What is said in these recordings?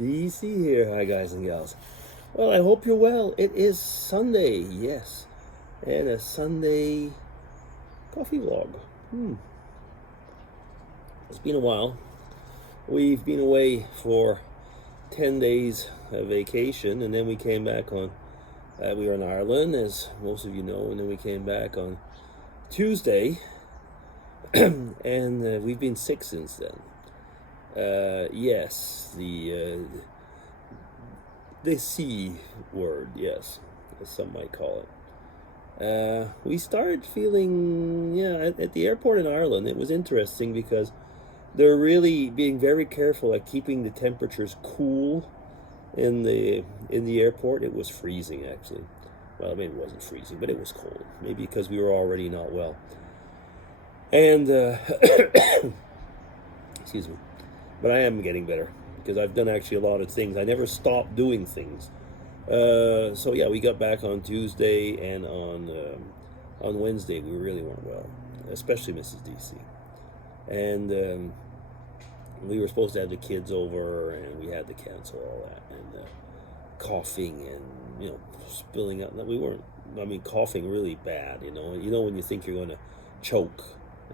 DC here. Hi, guys and gals. Well, I hope you're well. It is Sunday, yes, and a Sunday coffee vlog. It's been a while. We've been away for 10 days of vacation, and then we came back on. We were in Ireland, as most of you know, and then we came back on Tuesday, and we've been sick since then. Yes, the C word, yes, as some might call it. We started feeling, at the airport in Ireland, it was interesting because they're really being very careful at keeping the temperatures cool in the airport. It was freezing, actually. Well, maybe it wasn't freezing, but it was cold. Maybe because we were already not well. And excuse me. But I am getting better because I've done actually a lot of things. I never stopped doing things. So yeah, we got back on Tuesday, and on Wednesday we really weren't well, especially Mrs. DC. And we were supposed to have the kids over, and we had to cancel all that. And coughing and spilling out. We weren't. I mean, coughing really bad. You know when you think you're going to choke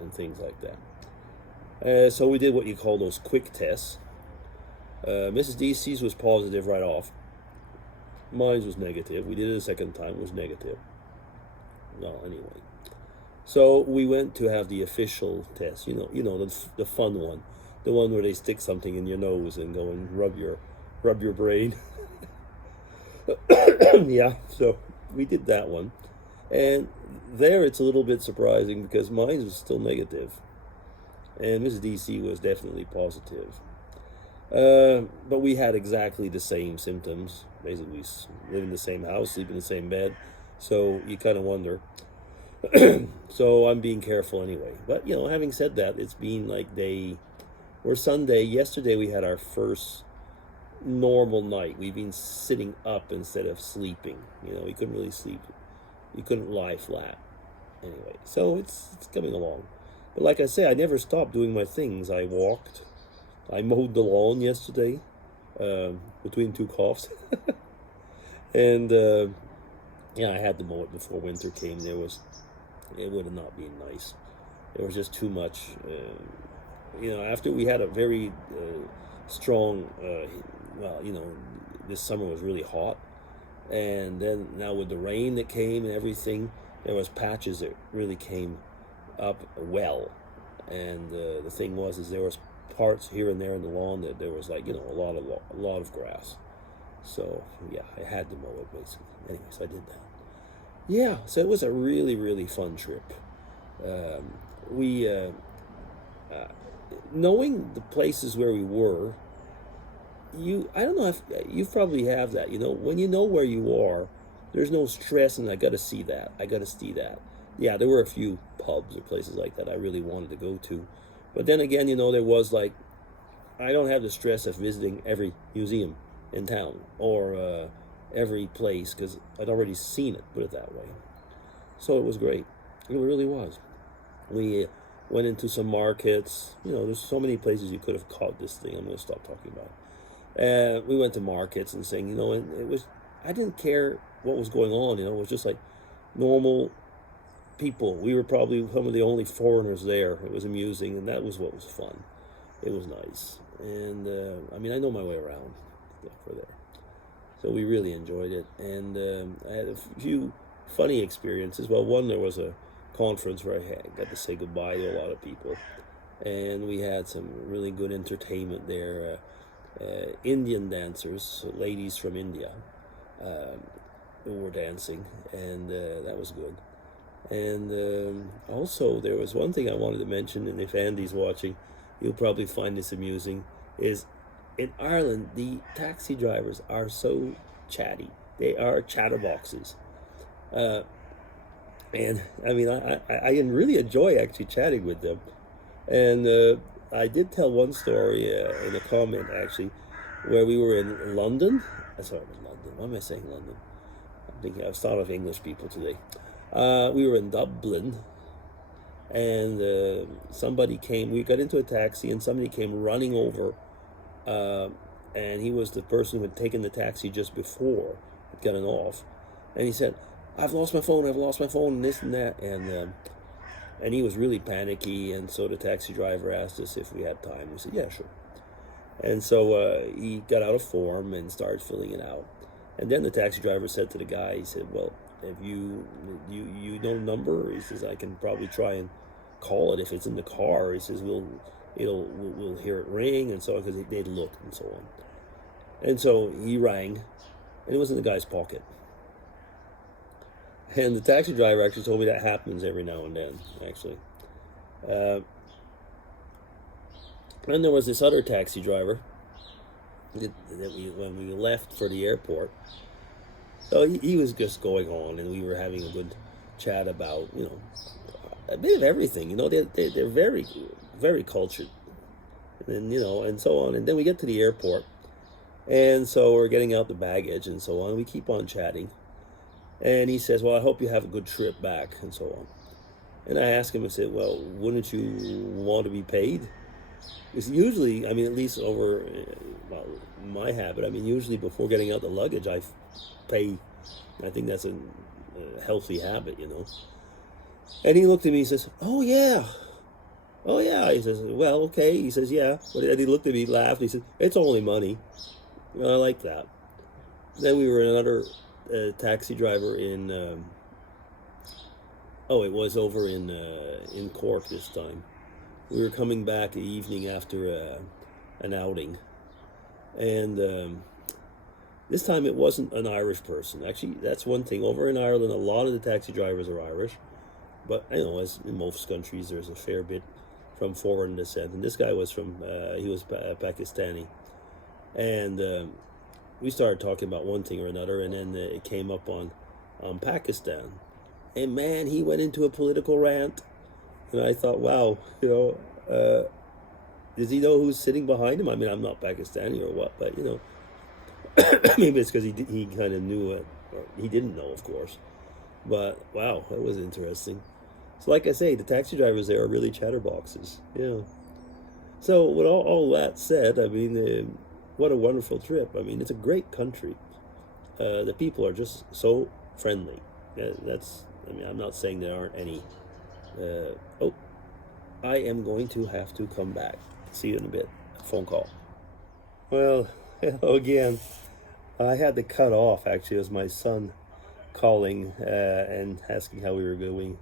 and things like that. So we did what you call those quick tests. Mrs. DC's was positive right off. Mine was negative. We did it a second time. It was negative. Well, anyway. So we went to have the official test. The fun one, the one where they stick something in your nose and go and rub your brain. Yeah. So we did that one, and there it's a little bit surprising because mine was still negative. And Mrs. DC was definitely positive. But we had exactly the same symptoms. Basically, we live in the same house, sleep in the same bed. So you kind of wonder. So I'm being careful anyway. But, having said that, it's been like we're Sunday. Yesterday we had our first normal night. We've been sitting up instead of sleeping. We couldn't really sleep. You couldn't lie flat. Anyway, so it's coming along. But like I say, I never stopped doing my things. I walked. I mowed the lawn yesterday, between two coughs. And, I had to mow it before winter came. It would have not been nice. There was just too much. After we had a very strong, this summer was really hot. And then now with the rain that came and everything, there was patches that really came up well, and the thing is there was parts here and there in the lawn that there was a lot of grass. So yeah, I had to mow it basically. Anyways, I did that. Yeah, so it was a really, really fun trip. We knowing the places where we were, I don't know if you probably have that. When you know where you are, there's no stress, and I got to see that. Yeah, there were a few pubs or places like that I really wanted to go to. But then again, there was I don't have the stress of visiting every museum in town or every place because I'd already seen it, put it that way. So it was great. It really was. We went into some markets. There's so many places you could have caught this thing. I'm going to stop talking about it. We went to markets and saying, and it was, I didn't care what was going on, it was just like normal people. We were probably some of the only foreigners there. It was amusing, and that was what was fun. It was nice, and I know my way around for there, so we really enjoyed it. And I had a few funny experiences. Well, one, there was a conference where I got to say goodbye to a lot of people, and we had some really good entertainment there. Indian dancers, ladies from India, who were dancing, and that was good. And also, there was one thing I wanted to mention, and if Andy's watching, you'll probably find this amusing, is in Ireland, the taxi drivers are so chatty. They are chatterboxes. And, I really enjoy actually chatting with them. And I did tell one story in a comment, actually, where we were in London. Sorry, London. Why am I saying London? I was thought of English people today. We were in Dublin, and somebody came. We got into a taxi, and somebody came running over and he was the person who had taken the taxi just before, had gotten off, and he said, I've lost my phone, and this and that, and he was really panicky, and so the taxi driver asked us if we had time. We said, yeah, sure. And so he got out a form and started filling it out. And then the taxi driver said to the guy, he said, well, if you know the number? He says, I can probably try and call it if it's in the car. He says, we'll hear it ring, and so on, because they'd looked and so on. And so he rang, and it was in the guy's pocket. And the taxi driver actually told me that happens every now and then, actually. And there was this other taxi driver when we left for the airport. So he was just going on, and we were having a good chat about, a bit of everything. They're very, very cultured, and and so on. And then we get to the airport, and so we're getting out the baggage and so on. We keep on chatting, and he says, well, I hope you have a good trip back and so on. And I asked him, I said, well, wouldn't you want to be paid? Because usually, at least over my habit, usually before getting out the luggage, I pay. I think that's a healthy habit, And he looked at me, he says, oh yeah. He says, well, okay. He says, yeah. And he looked at me, laughed, he said, it's only money. I like that. Then we were another taxi driver in, it was over in Cork this time. We were coming back the evening after an outing, and this time it wasn't an Irish person. Actually, that's one thing. Over in Ireland, a lot of the taxi drivers are Irish, but as in most countries, there's a fair bit from foreign descent. And this guy was from, he was Pakistani, and we started talking about one thing or another, and then it came up on Pakistan, and man, he went into a political rant. And I thought, wow, does he know who's sitting behind him? I'm not Pakistani or what, but, maybe it's because he kind of knew it, or he didn't know, of course. But, wow, that was interesting. So, like I say, the taxi drivers there are really chatterboxes, yeah. So, with all that said, what a wonderful trip. It's a great country. The people are just so friendly. I'm not saying there aren't any. I am going to have to come back. See you in a bit. Phone call. Well, again, I had to cut off. Actually, it was my son calling and asking how we were going.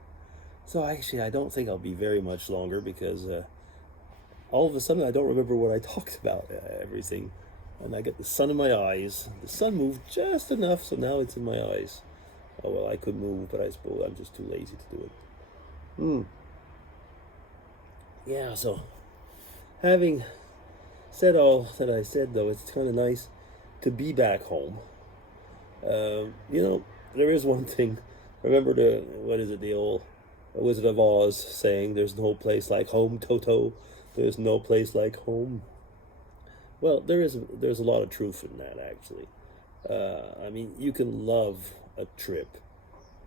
So actually, I don't think I'll be very much longer, because all of a sudden I don't remember what I talked about, everything. And I get the sun in my eyes. The sun moved just enough, so now it's in my eyes. Oh, well, I could move, but I suppose I'm just too lazy to do it. Yeah, so having said all that I said, though, it's kind of nice to be back home. There is one thing. Remember the old Wizard of Oz saying, there's no place like home, Toto. There's no place like home. Well, there's a lot of truth in that, actually. You can love a trip,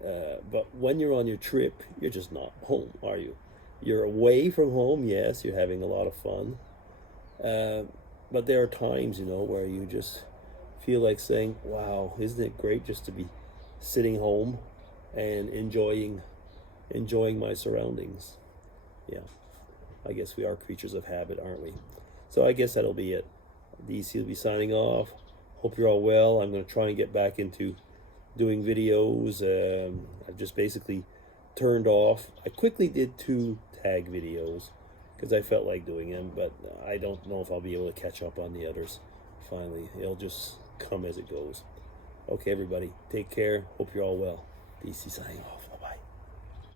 but when you're on your trip, you're just not home, are you? You're away from home, yes, you're having a lot of fun, but there are times, where you just feel like saying, wow, isn't it great just to be sitting home and enjoying my surroundings. Yeah, I guess we are creatures of habit, aren't we? So I guess that'll be it. DC will be signing off. Hope you're all well. I'm going to try and get back into doing videos. I've just basically turned off. I quickly did 2 tag videos because I felt like doing them, but I don't know if I'll be able to catch up on the others. Finally, it'll just come as it goes. Okay, everybody, take care. Hope you're all well. DC signing off.